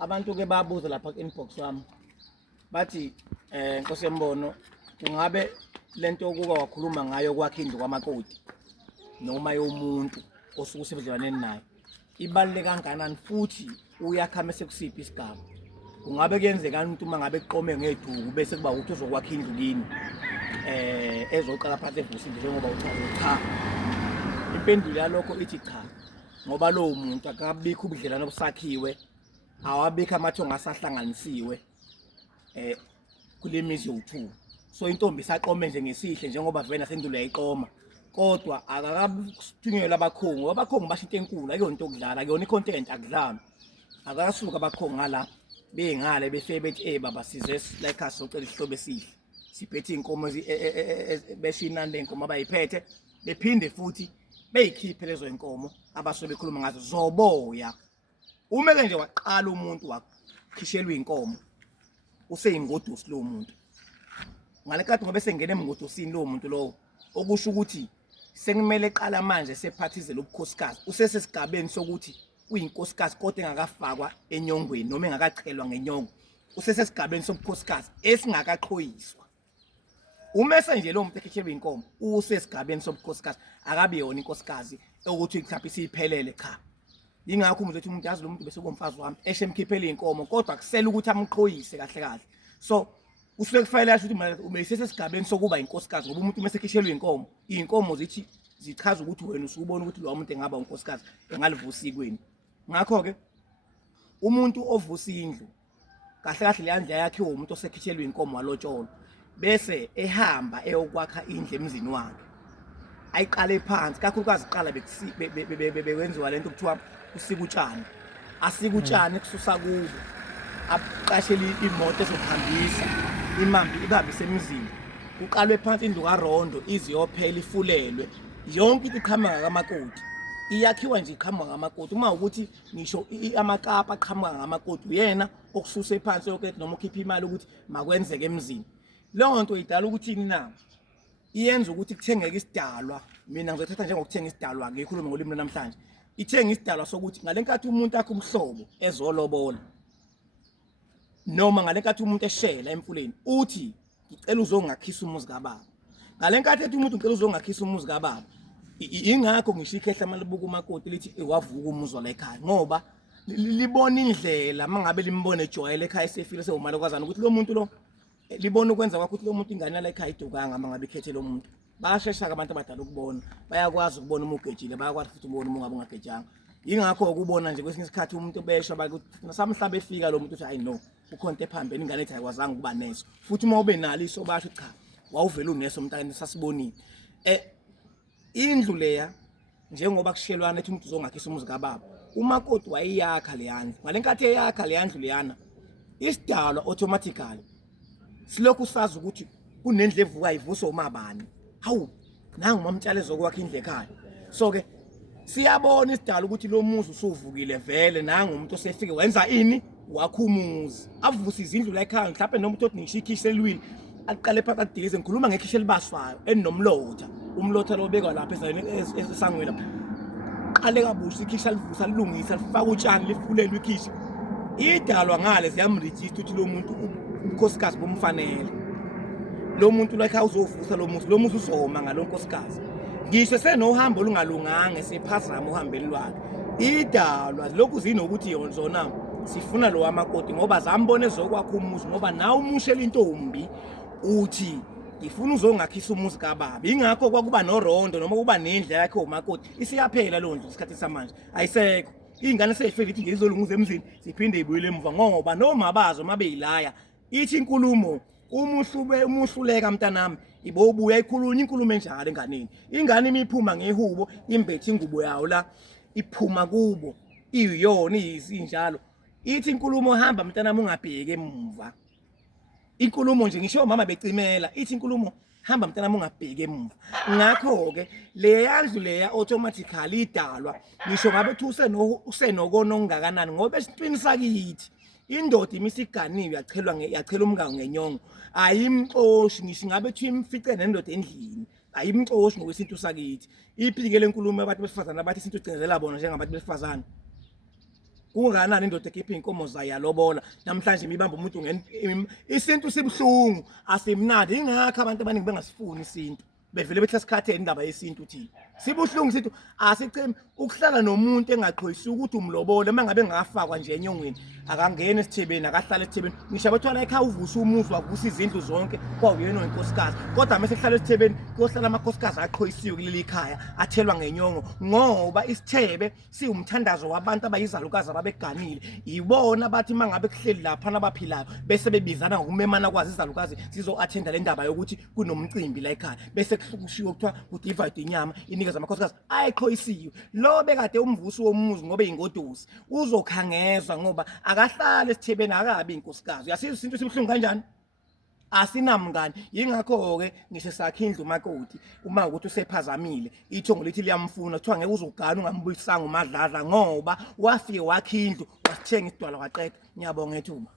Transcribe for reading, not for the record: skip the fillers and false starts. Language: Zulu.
Abantu ke babuza lapha ku-inbox wami bathi Nkosi Yembono, kungabe lento yokuba wakhuluma ngayo kwakha indlu kwamakoti noma yomuntu osuke usebudlelwaneni naye ibaluleke kangakanani futhi uyakha mase kusiphi isigaba? Kungabe kuyenzekani umuntu uma ngabe kuqome ngeduku bese kuba ukuthi uzokwakha indlu kini ezoqala phansi evusa indlu njengoba uchaze cha? Impendulo yalokho ithi cha, ngoba lowo muntu akabikho ubudlelwano obusakhiwe, awabikho amathongo asahlanganisiwe kule mizi yowu-2. So intombi isaqome nje ngesihle njengoba vele nasendulo yayiqoma, kodwa akakathunyelwa abakhongi. Abakhongi basho into enkulu, akuyona into okudlala, akuyona i-content, akudlali. Akasuka abakhongi ngala bengale befike bethi baba size la ekhaya socela isihlobo esihle, siphethe iy'nkomo besho inani ley'nkomo abayiphethe, bephinde futhi beyikhiphe lezo y'nkomo abasuke bekhuluma ngazo zoboya. Uma-ke nje waqala umuntu wakhishelwa iy'nkomo useyingodusi lowo muntu, ngale nkathi ngobe sengena emngodosini lowo muntu lowo, okusho ukuthi sekumele eqala manje sephathize lobukhosikazi. Usesesigabeni sokuthi uyinkosikazi kodwa engakafakwa enyongweni noma engakachelwa ngenyongo, usesesigabeni sobukhosikazi esingakaqhoyiswa. Umese nje lowo muntu ekhishelwa iy'nkomo usesigabeni sobukhosikazi, akabi yona inkosikazi ukuthi mhlawumbe isiphelele, cha. Yingakho umuzwe umuntu yazi lo muntu bese komfazi wami eshe emkhiphela iy'nkomo kodwa kusela ukuthi amqhoyise kahle kahle. So usuke kufanele asho ukuthi ubesesigabeni sokuba inkosikazi, ngoba umuntu mase ekhishelwa iy'nkomo zithi zichaza ukuthi wena usubona ukuthi lo muntu engaba unkosikazi engalivusa ikweni. Ngakho-ke umuntu ovusa indlu kahle kahle leya ndlu yakhiwe umuntu osekhishelwa iy'nkomo walotsholwa bese ehamba eyokwakha indlu emzini wakhe, ayiqale phansi. Kakhulukazi qala bekwenziwa lento kuthiwa usika utshani, asika utshani kususa kubo, aqashele imoto ezokuhambisa ibambise emzini. Kuqalwe phansi indlu kaRondo ize iyophela ifulelwe, yonke into iqhamuka ngamakoti, iyakhiwa nje iqhamuka ngamakoti. Uma ukuthi ngisho amakapa aqhamuka ngamakoti, uyena okususa phansi yonke noma ukhipha imali ukuthi makwenzeke emzini. Leyo nto idala ukuthi na iyenza ukuthi kuthengeke isidalwa. Mina ngizothatha njengokuthenga isidalwa, ngikhuluma ngolimi namhlanje. Ithenga isidalwa sokuthi ngale nkathi umuntu akhe umhlobo ezolobola noma ngale nkathi umuntu eshela emfuleni uthi ngicela uzongakhisa umuzi kababa. Ngale nkathi ethi umuntu ngicela uzongakhisa umuzi kababa, ingakho ngisho ikhehla malibuka umakoti lithi wavuka umuzwa la ekhaya, ngoba libona indlela mangabe limbone ejwayele ekhaya esefile sewumalokazana ukuthi lo muntu lo libona ukwenza kwakho ukuthi lo muntu ingane la ekhaya idukanga mangabe ikhethe lo muntu. Bayashesha-ke abantu abadala ukubona, bayakwazi ukubona uma ugejile, bayakwazi futhi ukubona uma ungabe ungagejanga. Yingakho ukubona nje kwesinye isikhathi umuntu besho nasamhlaba efika lo muntu uthi hayi no, ukhona into ephambene, ingane ethi ayikwazanga ukuba neso. Futhi uma ube nalo iso basho cha, wawuvela uneso mntana sasibonile. Indlu leya njengoba kushelwana ethi umuntu uzongakhisa umuzi kababa, umakoti wayiyakha leya ndlu. Ngale nkathi eyakha leya ndlu leyana, isidalwa automatically silokhu sazi ukuthi kunendlu evuka ivuswa umabani. Hawu, nangu mamtshale zokwakha indlu ekhaya. So-ke siyabona isidala ukuthi lo muzi usuvukile vele, nangu umuntu osefike wenza ini, wakha umuzi, avuse izindlu la ekhaya. Mhlawumbe noma uthi ngisho ikhishi elwini aqale phakathi adilize, ngikhuluma ngekhishi elibaswayo eninomlotha, umlotha lo obekwa lapha esangweni lapha. Qale kabusha ikhishi alivusa, alilungisa, lifaka utshani, lifulelwe ikhishi. Idalwa ngale ziyamregister ukuthi lo muntu unkosikazi bomfanele. Lo muntu la ekhaya uzovusa lo muzi uzoma ngalo nkosikazi. Ngisho senohambo olungalunganga esephazama uhambeni lwakhe. Idalwa lokhu zinokuthi zona sifuna lo wamakoti ngoba zambone zokwakha umuzi, ngoba nawe umushela intombi uthi ngifuna uzongakhisa umuzi kababa. Ingakho kwakuba noRondo noma kuba nendlu yakhe umakoti, isiyaphela lo ndlu isikhathi samanje ayisekho. Ingane seyifike ithi ngizolunguza emzini siphinde ibuyele emuva, ngoba noma bazo mabeyilaya ithi inkulumo umuhluleka mntanami ibobuya ikhulunywa inkulumo enjalo enganeni. Ingane imiphuma ngehubo imbethe ingubo yawo la iphuma kubo iyona izinjalo, ithi inkulumo hamba mntanami ungabheki emuva. Inkulumo nje ngisho mama becimela ithi inkulumo hamba mntanami ungabheki emuva. Ngakho-ke leya ndlu leya automatically idalwa ngisho ngabe uthi usenokona okungakanani, ngoba esintwini sakithi indoda imisiganiwe yachela umngako ngenyongo ayimxoshi. Ngisho ngabe ethi imfice nendoda endlini ayimxoshi ngokwesintu sakithi. Iphike le nkulumo yabantu besifazane abathi isintu igcinezela bona njengabantu besifazane. kungakanani indoda ekhipha iy'nkomo zayo yalobola namhlanje imibamba umuntu isintu sibuhlungu asimnandi ingakho abantu abaningi bengasifuni isintu bevele bethi asikhathele indaba yesintu thina sibuhlungu isintu asichemi ukuhlala nomuntu engaqhoyisi ukuthi umlobole mangabe ngafakwa nje enyongweni akangena esithebeni akahlala esithebeni ngisho abathwala ekhaya uvusa umuzi wavusa izindlu zonke kwawuyena oyinkosikazi kodwa mase hlala esithebeni kuyohlala amakhosikazi aqhoyisiwe kuleli khaya athelwa ngenyongo ngoba isithebe siwumthandazo wabantu abayizalukazi ababeganile ibona bathi mangabe kuhleli lapha nabaphilayo bese bebizana ngokumemana kwazi izalukazi sizo-attenda le ndaba yokuthi kunomcimbi la ekhaya bese kushiwo kuthiwa kudivide inyama inikeza amakhosikazi ayeqhoyisiwe lo bekade umvusi womuzi ngoba eyingodosi uzokhangezwa ngoba akahlale esithebeni akabi inkosikazi uyasizwa isinto sibuhlungu kanjani asinamngani yingakho-ke ngisho sakhe indlu umakoti uma ukuthi usephazamile ithongo lithi liyamfuna kuthiwa ngeke uzogana ungambuyisanga umadladla ngoba wafike wakha indlu wasithenga isidwala waqeda ngiyabonga ethuba